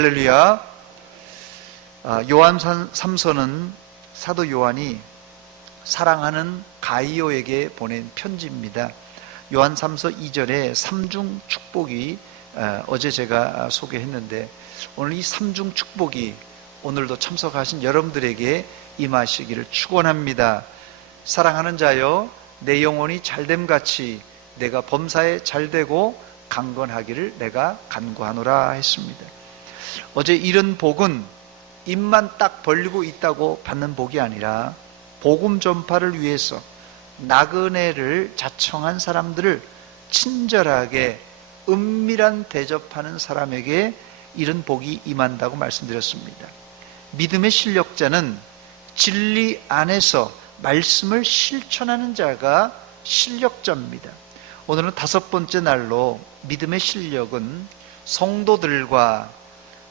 할렐루야. 요한 3서는 사도 요한이 사랑하는 가이오에게 보낸 편지입니다. 요한 3서 2절에 삼중 축복이 어제 제가 소개했는데, 오늘 이 삼중 축복이 오늘도 참석하신 여러분들에게 임하시기를 축원합니다. 사랑하는 자여, 내 영혼이 잘됨같이 내가 범사에 잘되고 강건하기를 내가 간구하노라 했습니다. 어제 이런 복은 입만 딱 벌리고 있다고 받는 복이 아니라, 복음 전파를 위해서 나그네를 자청한 사람들을 친절하게 은밀한 대접하는 사람에게 이런 복이 임한다고 말씀드렸습니다. 믿음의 실력자는 진리 안에서 말씀을 실천하는 자가 실력자입니다. 오늘은 5번째 날로 믿음의 실력은 성도들과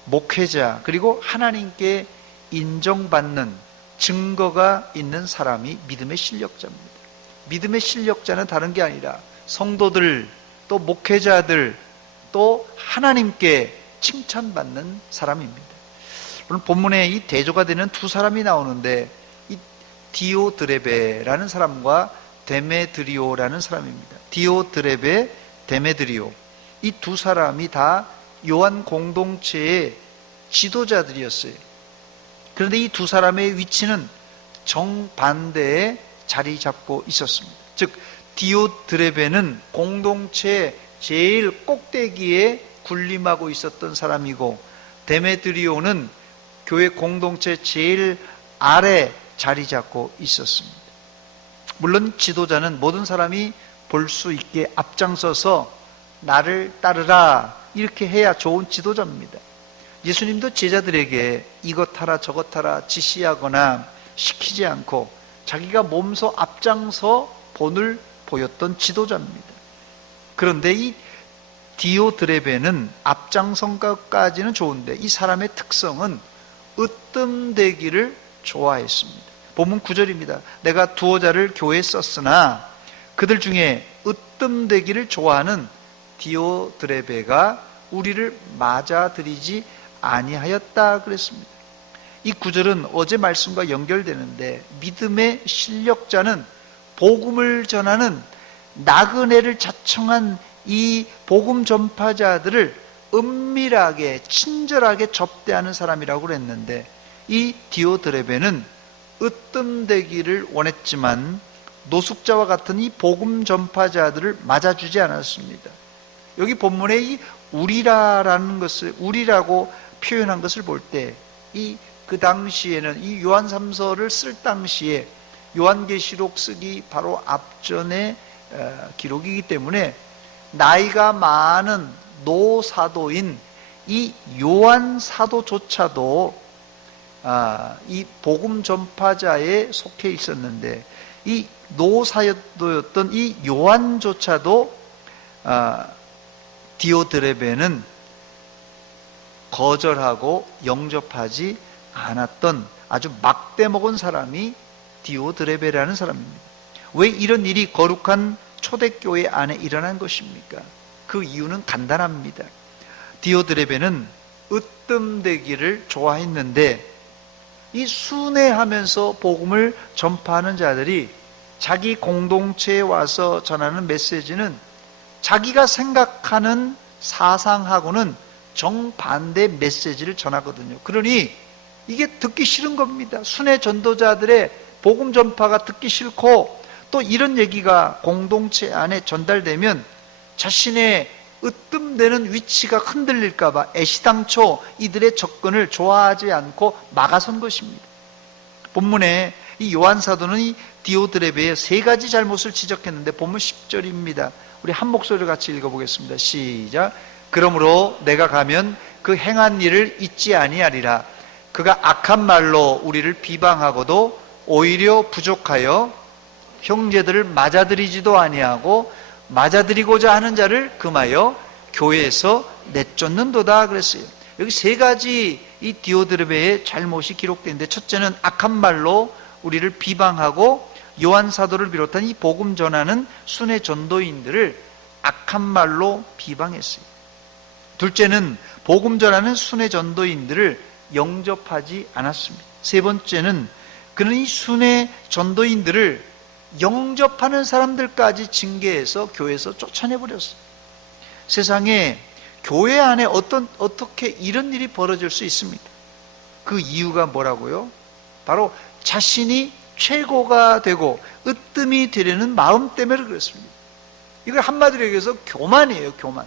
목회자 그리고 하나님께 인정받는 증거가 있는 사람이 믿음의 실력자입니다. 믿음의 실력자는 다른 게 아니라 성도들, 또 목회자들, 또 하나님께 칭찬받는 사람입니다. 오늘 본문에 이 대조가 되는 두 사람이 나오는데, 이 디오드레베라는 사람과 데메드리오라는 사람입니다. 디오드레베, 데메드리오, 이 두 사람이 다 요한 공동체의 지도자들이었어요. 그런데 이 두 사람의 위치는 정반대에 자리 잡고 있었습니다. 즉, 디오드레베는 공동체의 제일 꼭대기에 군림하고 있었던 사람이고, 데메드리오는 교회 공동체 제일 아래 자리 잡고 있었습니다. 물론 지도자는 모든 사람이 볼 수 있게 앞장서서 나를 따르라 이렇게 해야 좋은 지도자입니다. 예수님도 제자들에게 이것 하라 저것 하라 지시하거나 시키지 않고 자기가 몸소 앞장서 본을 보였던 지도자입니다. 그런데 이 디오드레베는 앞장선 것까지는 좋은데, 이 사람의 특성은 으뜸되기를 좋아했습니다. 본문 9절입니다. 내가 두어 자를 교회에 썼으나 그들 중에 으뜸되기를 좋아하는 디오드레베가 우리를 맞아들이지 아니하였다 그랬습니다. 이 구절은 어제 말씀과 연결되는데, 믿음의 실력자는 복음을 전하는 나그네를 자청한 이 복음 전파자들을 은밀하게 친절하게 접대하는 사람이라고 그랬는데, 이 디오드레베는 으뜸되기를 원했지만 노숙자와 같은 이 복음 전파자들을 맞아주지 않았습니다. 여기 본문에 이 우리라라는 것을, 우리라고 표현한 것을 볼 때, 그 당시에는 이 요한 3서를 쓸 당시에 요한계시록 쓰기 바로 앞전의 기록이기 때문에 나이가 많은 노사도인 이 요한 사도조차도 이 복음 전파자에 속해 있었는데, 이 노사도였던 이 요한조차도 디오드레베는 거절하고 영접하지 않았던 아주 막대먹은 사람이 디오드레베라는 사람입니다. 왜 이런 일이 거룩한 초대교회 안에 일어난 것입니까? 그 이유는 간단합니다. 디오드레베는 으뜸되기를 좋아했는데, 이 순회하면서 복음을 전파하는 자들이 자기 공동체에 와서 전하는 메시지는 자기가 생각하는 사상하고는 정반대 메시지를 전하거든요. 그러니 이게 듣기 싫은 겁니다. 순회 전도자들의 복음 전파가 듣기 싫고, 또 이런 얘기가 공동체 안에 전달되면 자신의 으뜸되는 위치가 흔들릴까 봐 애시당초 이들의 접근을 좋아하지 않고 막아선 것입니다. 본문에 이 요한 사도는 이 디오드레베의 3가지 잘못을 지적했는데, 본문 10절입니다. 우리 한 목소리로 같이 읽어보겠습니다. 시작. 그러므로 내가 가면 그 행한 일을 잊지 아니하리라. 그가 악한 말로 우리를 비방하고도 오히려 부족하여 형제들을 맞아들이지도 아니하고 맞아들이고자 하는 자를 금하여 교회에서 내쫓는도다 그랬어요. 여기 3가지 이 디오드레베의 잘못이 기록되는데, 첫째는 악한 말로 우리를 비방하고 요한 사도를 비롯한 이 복음 전하는 순회 전도인들을 악한 말로 비방했어요. 둘째는 복음 전하는 순회 전도인들을 영접하지 않았습니다. 세 번째는 그는 이 순회 전도인들을 영접하는 사람들까지 징계해서 교회에서 쫓아내버렸어요. 세상에 교회 안에 어떻게 이런 일이 벌어질 수 있습니까? 그 이유가 뭐라고요? 바로 자신이 최고가 되고 으뜸이 되려는 마음 때문에 그렇습니다. 이걸 한마디로 얘기해서 교만이에요, 교만.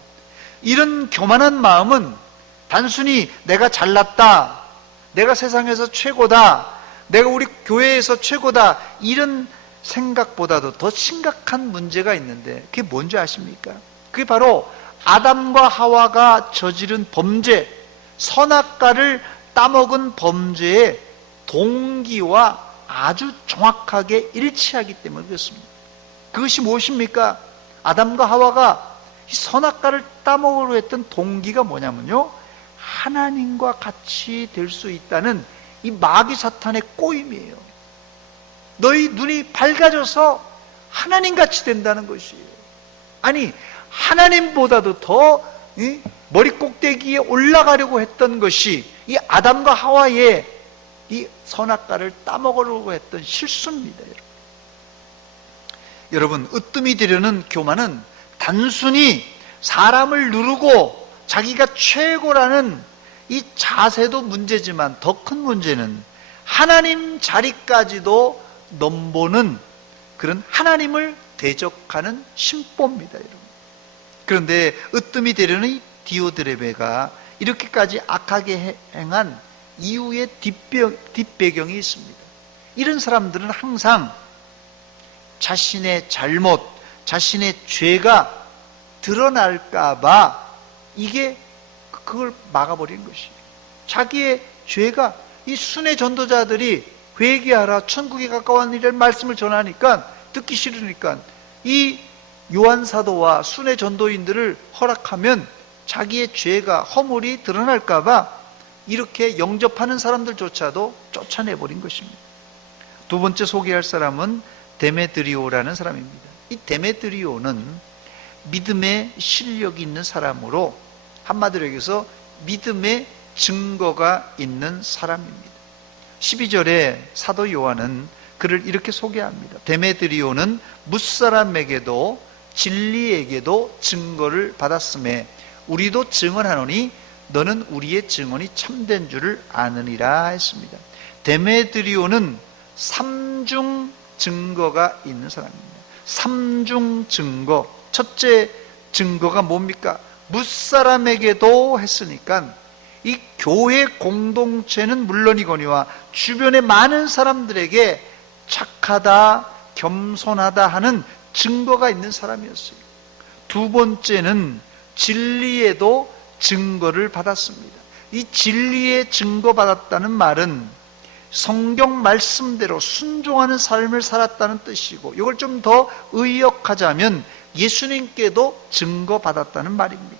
이런 교만한 마음은 단순히 내가 잘났다, 내가 세상에서 최고다, 내가 우리 교회에서 최고다, 이런 생각보다도 더 심각한 문제가 있는데 그게 뭔지 아십니까? 그게 바로 아담과 하와가 저지른 범죄, 선악과를 따먹은 범죄의 동기와 아주 정확하게 일치하기 때문에 그렇습니다. 그것이 무엇입니까? 아담과 하와가 이 선악과를 따먹으려 했던 동기가 뭐냐면요, 하나님과 같이 될 수 있다는 이 마귀 사탄의 꼬임이에요. 너희 눈이 밝아져서 하나님같이 된다는 것이에요. 아니, 하나님보다도 더 머리 꼭대기에 올라가려고 했던 것이 이 아담과 하와의 이 선악과를 따먹으려고 했던 실수입니다. 여러분, 으뜸이 되려는 교만은 단순히 사람을 누르고 자기가 최고라는 이 자세도 문제지만 더 큰 문제는 하나님 자리까지도 넘보는 그런 하나님을 대적하는 심보입니다, 여러분. 그런데 으뜸이 되려는 이 디오드레베가 이렇게까지 악하게 행한 이후의 뒷배경이 있습니다. 이런 사람들은 항상 자신의 잘못, 자신의 죄가 드러날까봐 그걸 막아버리는 것이에요. 자기의 죄가, 이 순회 전도자들이 회개하라, 천국에 가까운 이라는 말씀을 전하니까, 듣기 싫으니까 이 요한 사도와 순회 전도인들을 허락하면 자기의 죄가, 허물이 드러날까봐 이렇게 영접하는 사람들조차도 쫓아내버린 것입니다. 두 번째 소개할 사람은 데메드리오라는 사람입니다. 이 데메드리오는 믿음의 실력이 있는 사람으로, 한마디로 얘기해서 믿음의 증거가 있는 사람입니다. 12절에 사도 요한은 그를 이렇게 소개합니다. 데메드리오는 뭇사람에게도 진리에게도 증거를 받았음에 우리도 증언하노니 너는 우리의 증언이 참된 줄을 아느니라 했습니다. 데메드리오는 삼중 증거가 있는 사람입니다. 삼중 증거. 첫째 증거가 뭡니까? 뭇사람에게도 했으니까 이 교회 공동체는 물론이거니와 주변의 많은 사람들에게 착하다, 겸손하다 하는 증거가 있는 사람이었어요. 두 번째는 진리에도 증거를 받았습니다. 이 진리에 증거받았다는 말은 성경 말씀대로 순종하는 삶을 살았다는 뜻이고, 이걸 좀 더 의역하자면 예수님께도 증거받았다는 말입니다.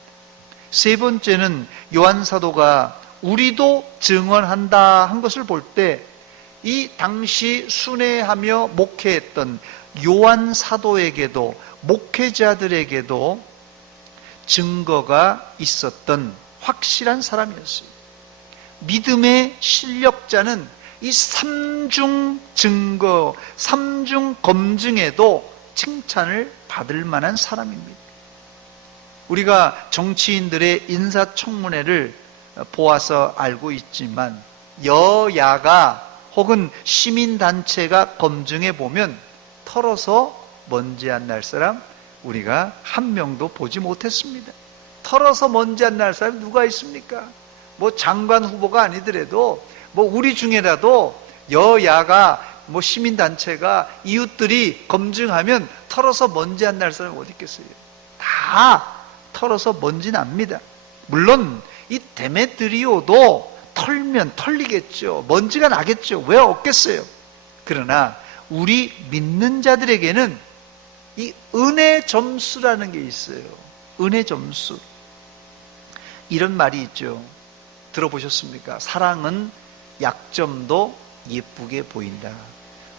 세 번째는 요한 사도가 우리도 증언한다 한 것을 볼 때 이 당시 순회하며 목회했던 요한 사도에게도, 목회자들에게도 증거가 있었던 확실한 사람이었어요. 믿음의 실력자는 이 삼중 증거, 삼중 검증에도 칭찬을 받을 만한 사람입니다. 우리가 정치인들의 인사청문회를 보아서 알고 있지만 여야가 혹은 시민단체가 검증해 보면 털어서 먼지 안 날 사람 우리가 한 명도 보지 못했습니다. 털어서 먼지 안 날 사람이 누가 있습니까? 뭐 장관 후보가 아니더라도 뭐 우리 중에라도 여야가 뭐 시민단체가 이웃들이 검증하면 털어서 먼지 안 날 사람이 어디 있겠어요? 다 털어서 먼지 납니다. 물론 이 데메드리오도 털면 털리겠죠. 먼지가 나겠죠. 왜 없겠어요? 그러나 우리 믿는 자들에게는 이 은혜 점수라는 게 있어요. 은혜 점수. 이런 말이 있죠. 들어보셨습니까? 사랑은 약점도 예쁘게 보인다.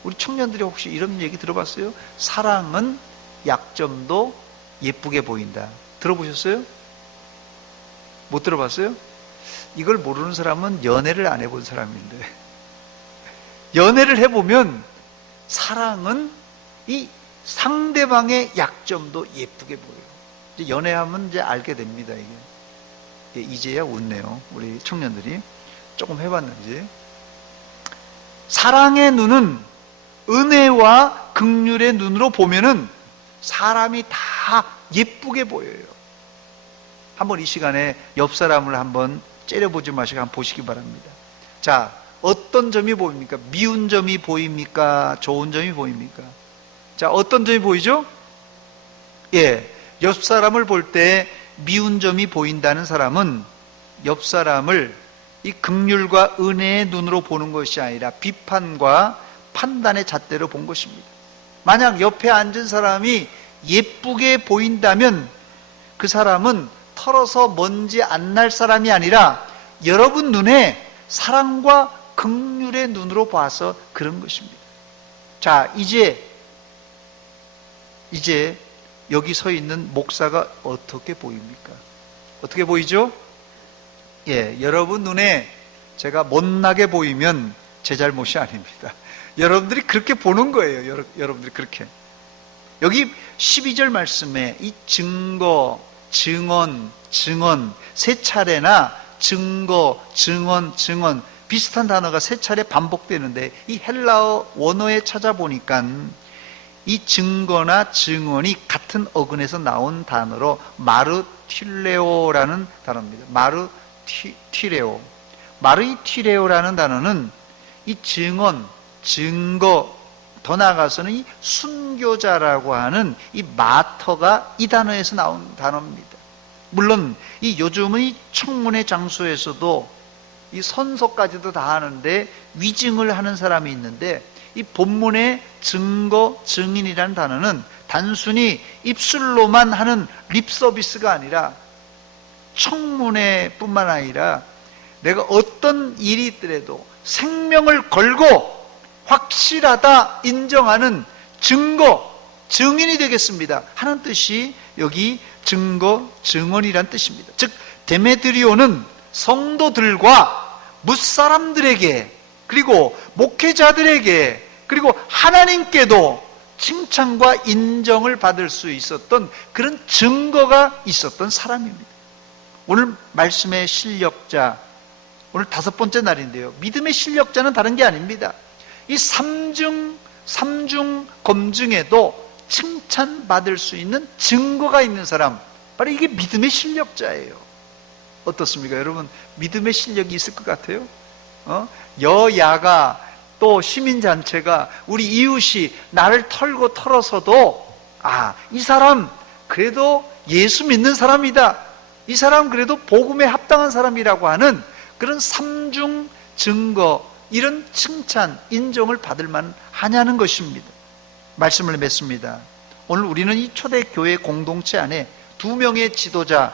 우리 청년들이 혹시 이런 얘기 들어봤어요? 사랑은 약점도 예쁘게 보인다. 들어보셨어요? 못 들어봤어요? 이걸 모르는 사람은 연애를 안 해본 사람인데, 연애를 해보면 사랑은 이 상대방의 약점도 예쁘게 보여요. 이제 연애하면 이제 알게 됩니다. 이게 이제야 웃네요. 우리 청년들이 조금 해봤는지. 사랑의 눈은 은혜와 긍휼의 눈으로 보면은 사람이 다 예쁘게 보여요. 한번 이 시간에 옆 사람을 한번 째려보지 마시고 한번 보시기 바랍니다. 자, 어떤 점이 보입니까? 미운 점이 보입니까? 좋은 점이 보입니까? 자, 어떤 점이 보이죠? 예, 옆 사람을 볼 때 미운 점이 보인다는 사람은 옆 사람을 이 긍휼과 은혜의 눈으로 보는 것이 아니라 비판과 판단의 잣대로 본 것입니다. 만약 옆에 앉은 사람이 예쁘게 보인다면 그 사람은 털어서 먼지 안 날 사람이 아니라 여러분 눈에 사랑과 긍휼의 눈으로 봐서 그런 것입니다. 자, 이제 여기 서 있는 목사가 어떻게 보입니까? 어떻게 보이죠? 예, 여러분 눈에 제가 못나게 보이면 제 잘못이 아닙니다. 여러분들이 그렇게 보는 거예요. 여러분들이 그렇게. 여기 12절 말씀에 이 증거, 증언 세 차례나 증거, 증언 비슷한 단어가 세 차례 반복되는데 이 헬라어 원어에 찾아보니까 이 증거나 증언이 같은 어근에서 나온 단어로 마르틸레오라는 단어입니다. 마르티레오라는 단어는 이 증언, 증거, 더 나아가서는 이 순교자라고 하는 이 마터가 이 단어에서 나온 단어입니다. 물론 이 요즘은 이 청문회 장소에서도 이 선서까지도 다 하는데 위증을 하는 사람이 있는데 이 본문의 증거, 증인이라는 단어는 단순히 입술로만 하는 립 서비스가 아니라 청문회뿐만 아니라 내가 어떤 일이 있더라도 생명을 걸고 확실하다 인정하는 증거, 증인이 되겠습니다 하는 뜻이 여기 증거, 증언이란 뜻입니다. 즉 데메드리오는 성도들과 뭇사람들에게 그리고 목회자들에게 그리고 하나님께도 칭찬과 인정을 받을 수 있었던 그런 증거가 있었던 사람입니다. 오늘 말씀의 실력자, 오늘 5번째 날인데요. 믿음의 실력자는 다른 게 아닙니다. 이 삼중 검증에도 칭찬받을 수 있는 증거가 있는 사람, 바로 이게 믿음의 실력자예요. 어떻습니까? 여러분, 믿음의 실력이 있을 것 같아요? 여야가 또 시민단체가 우리 이웃이 나를 털고 털어서도 이 사람 그래도 예수 믿는 사람이다, 이 사람 그래도 복음에 합당한 사람이라고 하는 그런 삼중 증거, 이런 칭찬, 인정을 받을 만하냐는 것입니다. 말씀을 맺습니다. 오늘 우리는 이 초대교회 공동체 안에 2명의 지도자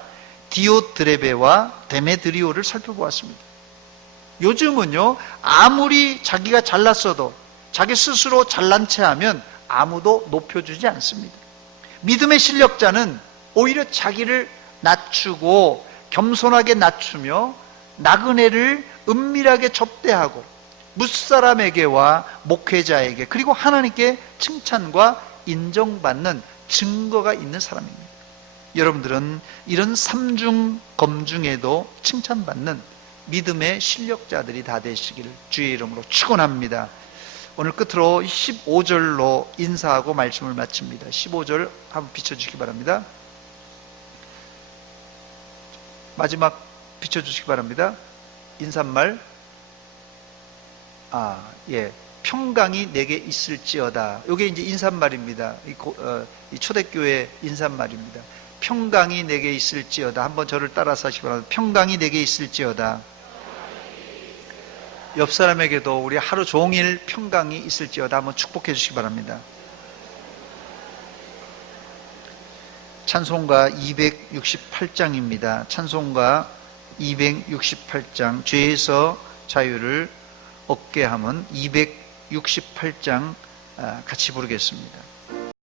디오드레베와 데메드리오를 살펴보았습니다. 요즘은요, 아무리 자기가 잘났어도 자기 스스로 잘난 체 하면 아무도 높여주지 않습니다. 믿음의 실력자는 오히려 자기를 낮추고 겸손하게 낮추며 나그네를 은밀하게 접대하고 뭇사람에게와 목회자에게 그리고 하나님께 칭찬과 인정받는 증거가 있는 사람입니다. 여러분들은 이런 삼중 검중에도 칭찬받는 믿음의 실력자들이 다 되시기를 주의 이름으로 축원합니다. 오늘 끝으로 15절로 인사하고 말씀을 마칩니다. 15절 한번 비춰주시기 바랍니다. 마지막 비춰주시기 바랍니다. 인사말, 평강이 내게 있을지어다. 이게 이제 인사말입니다. 이 초대교회 인사말입니다. 평강이 내게 있을지어다. 한번 저를 따라서 하시기 바랍니다. 평강이 내게 있을지어다. 옆 사람에게도 우리 하루 종일 평강이 있을지어다 한번 축복해 주시기 바랍니다. 찬송가 268장입니다. 찬송가 268장, 죄에서 자유를 얻게 하면 268장 같이 부르겠습니다.